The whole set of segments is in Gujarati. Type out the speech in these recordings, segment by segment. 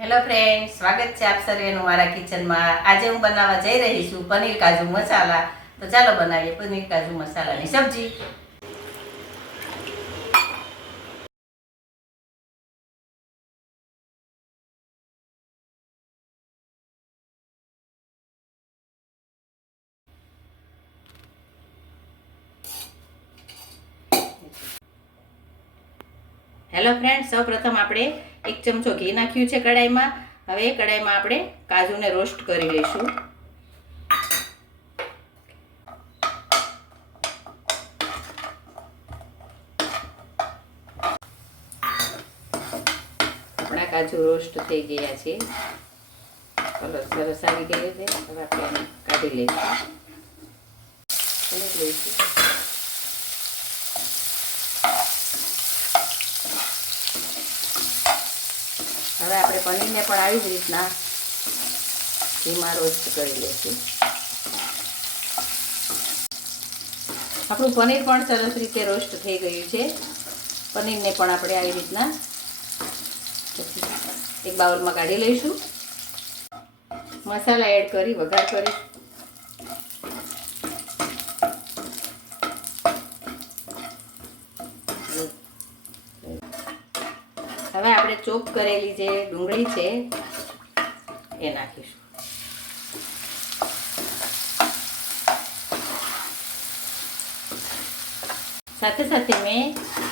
હેલો ફ્રેન્ડ, સ્વાગત છે આપ સર્વેનું મારા કિચનમાં. આજે હું બનાવવા જઈ રહી છું પનીર કાજુ મસાલા. તો ચાલો બનાવીએ પનીર કાજુ મસાલાની સબ્જી. હેલો ફ્રેન્ડ, સૌપ્રથમ આપણે 1 ચમચો ઘી નાખ્યું છે કડાઈમાં. હવે કડાઈમાં આપણે કાજુને રોસ્ટ કરી લઈશું. આપણા કાજુ રોસ્ટ થઈ ગયા છે, કલર સરસ આવી ગયો છે. હવે આપણે એને કાઢી લઈશું. હવે આપણે પનીરને પણ આવી જ રીતના ઘીમાં રોસ્ટ કરી લઈશું. આપણું પનીર પણ સરસ રીતે રોસ્ટ થઈ ગયું છે. પનીરને પણ આપણે આવી રીતના એક બાઉલમાં કાઢી લઈશું. મસાલા એડ કરી વઘાર કરીશું. હવે આપણે ચોપ કરેલી જે ડુંગળી છે એ નાખીશું. સાથે સાથે મેં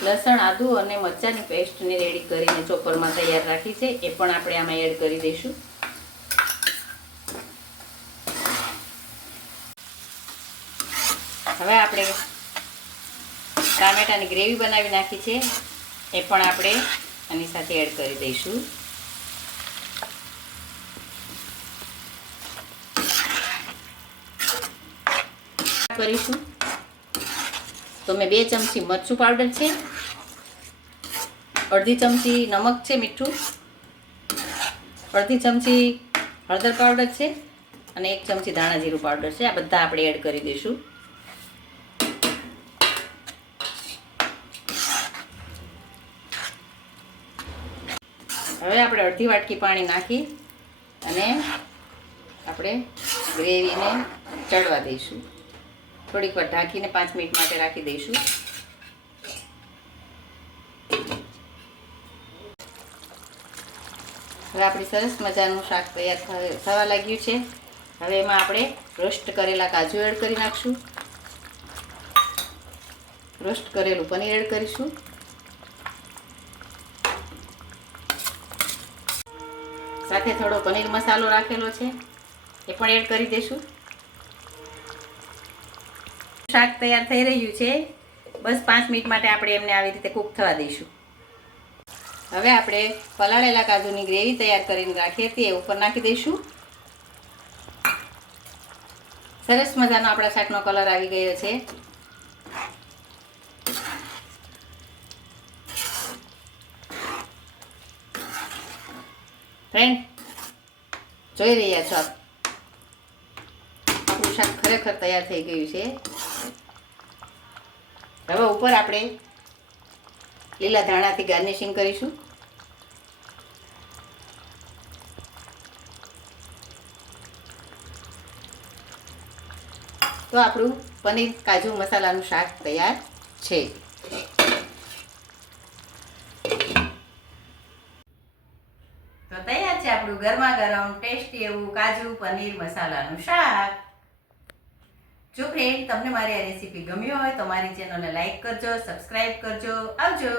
લસણ, આદુ અને મરચાંની પેસ્ટને રેડી કરીને ચોપરમાં તૈયાર રાખી છે, એ પણ આપણે આમાં એડ કરી દઈશું. હવે આપણે ટામેટાની ગ્રેવી બનાવી નાખી છે, એ પણ આપણે આની સાથે એડ કરી દઈશું. કરીશું તો મેં 2 ચમચી મરચું પાવડર છે, અડધી ચમચી નમક છે મીઠું, અડધી ચમચી હળદર પાવડર છે અને 1 ચમચી ધાણા જીરું પાવડર છે. આ બધા આપણે એડ કરી દઈશું. હવે આપણે અડધી વાટકી પાણી નાખી અને આપણે ગ્રેવીને ચડવા દઈશું. થોડીક વાર ઢાંકીને 5 મિનિટ માટે રાખી દઈશું. હવે આપણી સરસ મજાનું શાક તૈયાર થવા લાગ્યું છે. હવે એમાં આપણે રોસ્ટ કરેલા કાજુ એડ કરી નાખશું. રોસ્ટ કરેલું પનીર એડ કરીશું. સાથે થોડો પનીર મસાલો રાખેલો છે, એ પણ એડ કરી દઈશું. શાક તૈયાર થઈ રહ્યું છે. બસ 5 મિનિટ માટે આપણે એમને આવી રીતે કૂક થવા દઈશું. હવે આપણે પલાળેલા કાજુની ગ્રેવી તૈયાર કરીને રાખી હતી, એ ઉપર નાખી દઈશું. સરસ મજાનો આપણા શાકનો કલર આવી ગયો છે. ફ્રેન્ડ, જોઈ રહ્યા છો આપ, આપણું શાક ખરેખર તૈયાર થઈ ગયું છે. હવે ઉપર આપણે લીલા ધાણાથી ગાર્નિશિંગ કરીશું. તો આપણું પનીર કાજુ મસાલાનું શાક તૈયાર છે. તો તૈયાર છે આપણું ગરમા ગરમ ટેસ્ટી એવું કાજુ પનીર મસાલાનું શાક. જો ફ્રેન્ડ તમને મારી આ રેસીપી ગમી હોય તો મારી ચેનલને લાઈક કરજો, સબસ્ક્રાઈબ કરજો. આવજો.